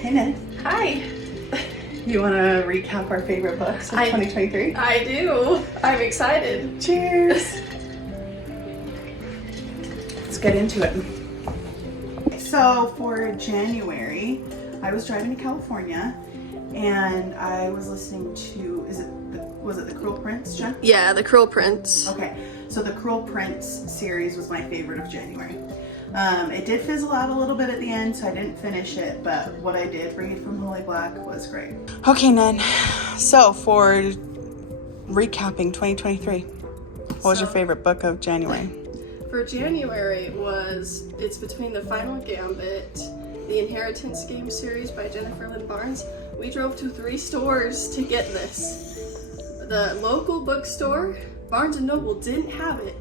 Hey, Lynn. Hi. You want to recap our favorite books of 2023? I do. I'm excited. Cheers. Let's get into it. So for January, I was driving to California and I was listening to, was it The Cruel Prince, Jen? Yeah, The Cruel Prince. Okay, so The Cruel Prince series was my favorite of January. It did fizzle out a little bit at the end, so I didn't finish it, but what I did read from Holy Black was great. Okay, Nan. So for recapping 2023, what was your favorite book of January? For January it's between The Final Gambit, The Inheritance Game series by Jennifer Lynn Barnes. We drove to 3 stores to get this. The local bookstore, Barnes & Noble, didn't have it.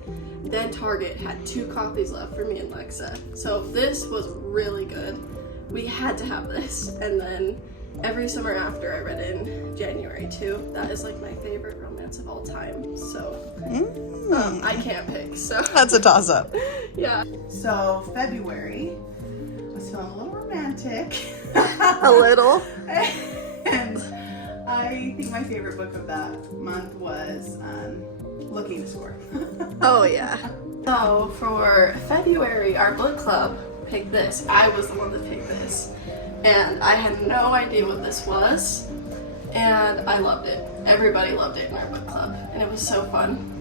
Then Target had 2 copies left for me and Lexa. So this was really good. We had to have this. And then every summer after, I read in January too. That is like my favorite romance of all time. So I can't pick. So that's a toss-up. Yeah. So February was feeling a little romantic. A little. And I think my favorite book of that month was Looking to Score. Oh yeah. So for February, our book club picked this. I was the one that picked this. And I had no idea what this was. And I loved it. Everybody loved it in our book club. And it was so fun.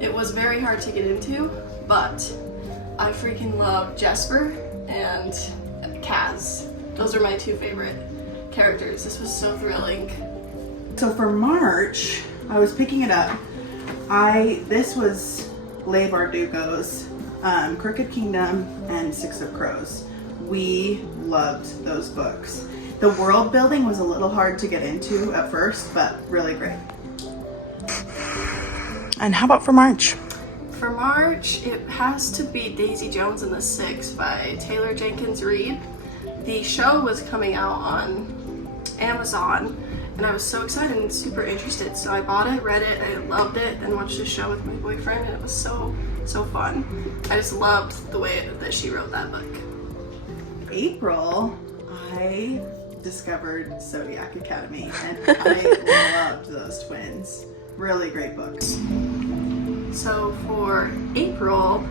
It was very hard to get into, but I freaking love Jesper and Kaz. Those are my 2 favorite characters. This was so thrilling. So for March, I was picking it up. This was Leigh Bardugo's Crooked Kingdom and 6 of Crows. We loved those books. The world building was a little hard to get into at first, but really great. And how about for March? For March, it has to be Daisy Jones and the Six by Taylor Jenkins Reid. The show was coming out on Amazon, and I was so excited and super interested. So I bought it, read it, I loved it, and watched the show with my boyfriend, and it was so fun. I just loved the way that she wrote that book. April, I discovered Zodiac Academy, and I loved those twins. Really great books. So for April,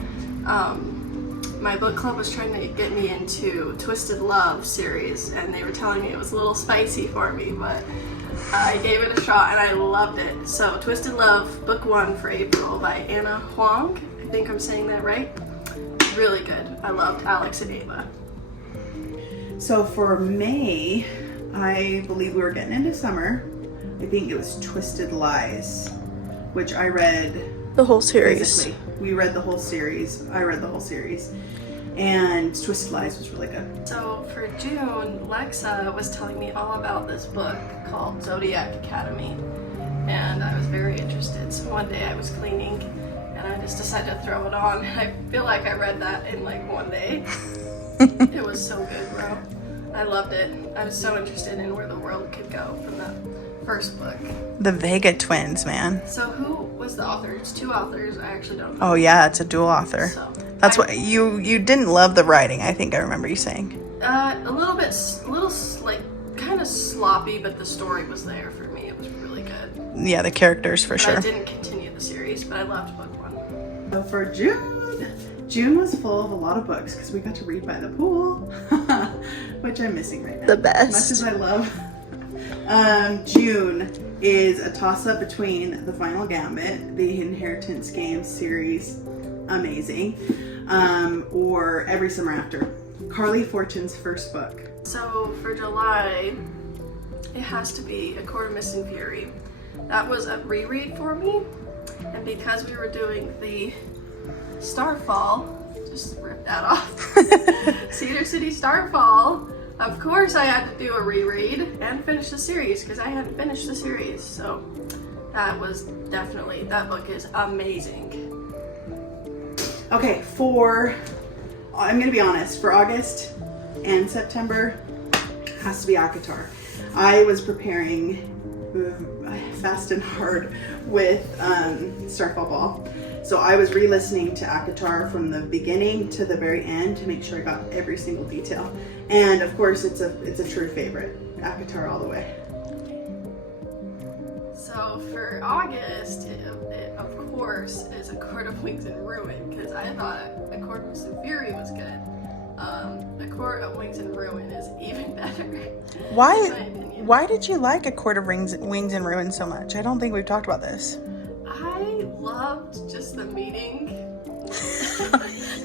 my book club was trying to get me into Twisted Love series, and they were telling me it was a little spicy for me, but I gave it a shot and I loved it. So Twisted Love, book 1 for April by Huang. I think I'm saying that right. Really good. I loved Alex and Ava. So for May, I believe we were getting into summer. I think it was Twisted Lies, which I read the whole series. Basically, we read the whole series. I read the whole series. And Twisted Lies was really good. So for June, Lexa was telling me all about this book called Zodiac Academy. And I was very interested. So one day I was cleaning and I just decided to throw it on. I feel like I read that in like one day. It was so good, bro. I loved it. I was so interested in where the world could go from that first book. The Vega twins, man. So who was the author? It's 2 authors. I actually don't know. Oh yeah, it's a dual author. So, that's what you didn't love the writing. I think I remember you saying. A little like kind of sloppy, but the story was there for me. It was really good. Yeah, the characters for sure. I didn't continue the series, but I loved book 1. So for June was full of a lot of books because we got to read by the pool, which I'm missing right now. The best. Much as I love. June is a toss-up between The Final Gambit, the Inheritance Game series, amazing, or Every Summer After, Carley Fortune's first book. So for July, it has to be A Court of Mist and Fury. That was a reread for me, and because we were doing the Starfall, just rip that off, Cedar City Starfall, of course I had to do a reread and finish the series because I hadn't finished the series. So that that book is amazing. Okay, I'm gonna be honest, for August and September, has to be Akatar. I was preparing fast and hard with Starfall Ball. So I was re-listening to ACOTAR from the beginning to the very end to make sure I got every single detail. And of course, it's a true favorite. ACOTAR all the way. So for August, it of course is A Court of Wings and Ruin, because I thought A Court of Severi was good. A Court of Wings and Ruin is even better. Why did you like A Court of Wings and Ruin so much? I don't think we've talked about this. I loved just the meeting.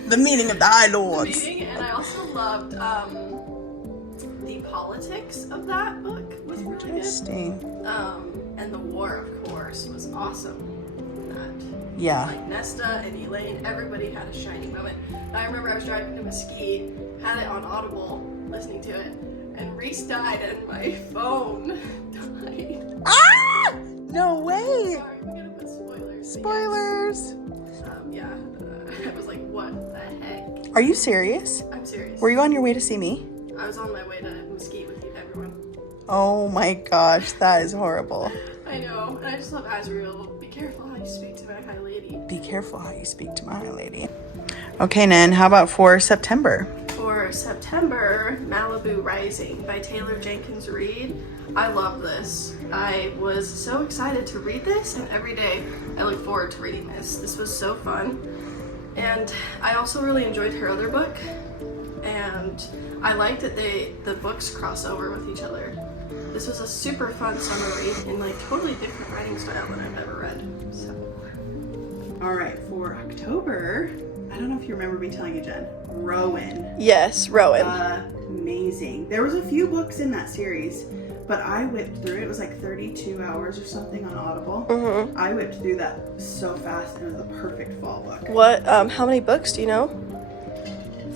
The meeting of the High Lords. The meeting, and I also loved the politics of that book was really good. Interesting. And the war, of course, was awesome in that. Yeah. Like Nesta and Elaine, everybody had a shining moment. And I remember I was driving to Mesquite, had it on Audible, listening to it, and Reese died and my phone died. Ah! No way! Sorry, we're gonna put spoilers. Spoilers! I was like, what the heck? Are you serious? I'm serious. Were you on your way to see me? I was on my way to Mesquite with you, everyone. Oh my gosh, that is horrible. I know, and I just love Azriel. Be careful how you speak to my high lady. Be careful how you speak to my high lady. Okay, Nan, how about for September? For September, Malibu Rising by Taylor Jenkins Reid. I love this. I was so excited to read this, and every day I look forward to reading this. This was so fun. And I also really enjoyed her other book, and I liked that the books cross over with each other. This was a super fun summer read in like totally different writing style than I've ever read. So. All right, for October, I don't know if you remember me telling you, Jen, Rowan. Yes, Rowan. Amazing. There was a few books in that series, but I whipped through it. It was like 32 hours or something on Audible. Mm-hmm. I whipped through that so fast, and it was a perfect fall book. What? How many books do you know?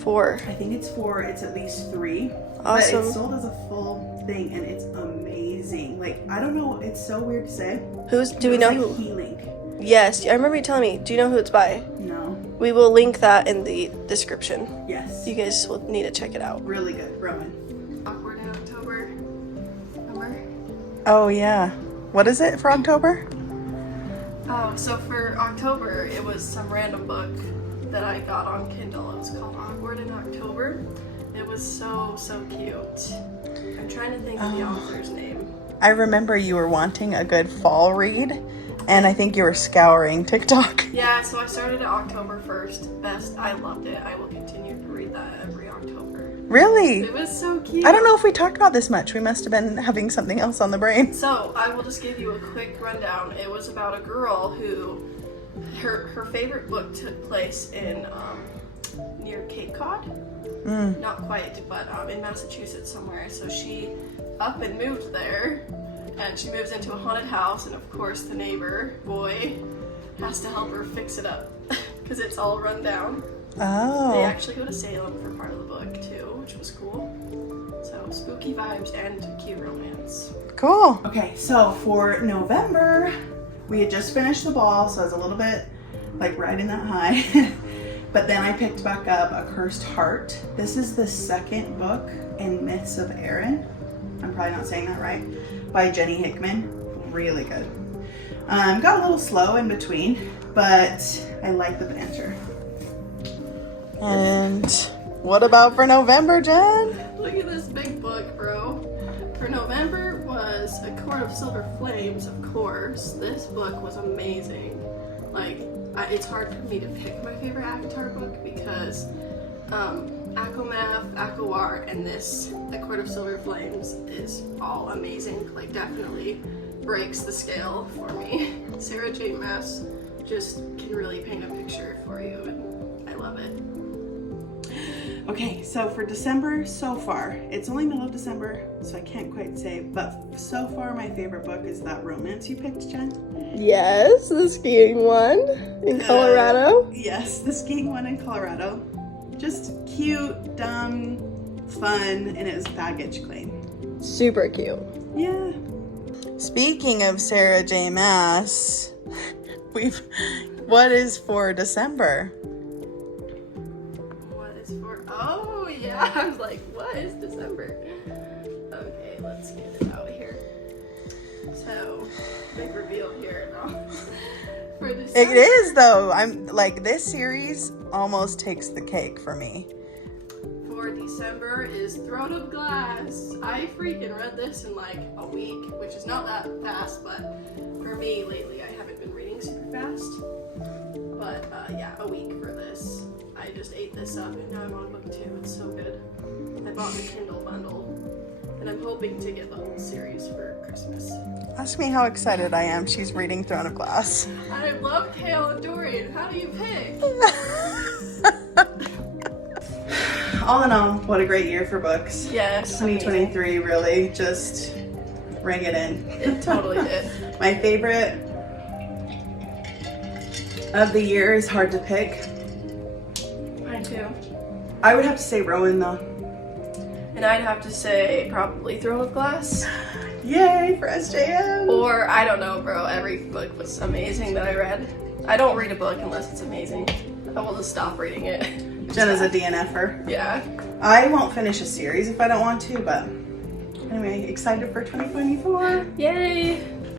4. I think it's at least 3. Awesome. But it's sold as a full thing, and it's amazing. Like, I don't know, it's so weird to say. Do we know like who? Healing. Yes, I remember you telling me. Do you know who it's by? No. We will link that in the description. Yes. You guys will need to check it out. Really good. Rowan. Awkward in October. Remember? Oh, yeah. What is it for October? Oh, so for October, it was some random book that I got on Kindle. It was called Awkward in October. It was so cute. I'm trying to think of the author's name. I remember you were wanting a good fall read, and I think you were scouring TikTok. Yeah, so I started at October 1st. Best. I loved it. I will continue to read that every October. Really? It was so cute. I don't know if we talked about this much. We must have been having something else on the brain. So I will just give you a quick rundown. It was about a girl who, her favorite book took place in near Cape Cod. Not quite, but in Massachusetts somewhere. So she up and moved there, and she moves into a haunted house, and of course the neighbor boy has to help her fix it up because it's all run down. Oh. They actually go to Salem for part of the book too, which was cool. So spooky vibes and cute romance. Cool. Okay, so for November, we had just finished the ball, so I was a little bit like riding that high. But then I picked back up A Cursed Heart. This is the second book in Myths of Erin. I'm probably not saying that right. By Jenny Hickman. Really good. Got a little slow in between, but I like the banter. And what about for November, Jen? Look at this big book, bro. For November was A Court of Silver Flames, of course. This book was amazing. Like, it's hard for me to pick my favorite ACOTAR book because Acomath, Akowar, and this, A Court of Silver Flames, is all amazing. Like, definitely breaks the scale for me. Sarah J. Maas just can really paint a picture for you, and I love it. Okay, so for December so far, it's only middle of December, so I can't quite say, but so far my favorite book is that romance you picked, Jen. Yes, the skiing one in Colorado. Yes, the skiing one in Colorado. Just cute, dumb, fun, and it was baggage claim. Super cute. Yeah. Speaking of Sarah J. Maas, what is for December? Oh yeah, I was like, what is December? Okay, let's get it out here. So, big reveal here now. For It December. is though. I'm like, this series almost takes the cake for me. For December is Throne of Glass. I freaking read this in like a week, which is not that fast, but for me lately I haven't been reading super fast. But yeah, a week for this. I just ate this up and now I'm on book 2. It's so good. I bought the Kindle bundle and I'm hoping to get the whole series for Christmas. Ask me how excited I am. She's reading Throne of Glass. I love Kale and Dorian. How do you pick? All in all, what a great year for books. Yes. 2023 really just rang it in. It totally did. My favorite of the year is hard to pick. Mine too. I would have to say Rowan though. And I'd have to say probably Throne of Glass. Yay for SJM! Or, I don't know, bro. Every book was amazing that I read. I don't read a book unless it's amazing. I will just stop reading it. Jenna's a DNFer. Yeah. I won't finish a series if I don't want to, but anyway, excited for 2024. Yay!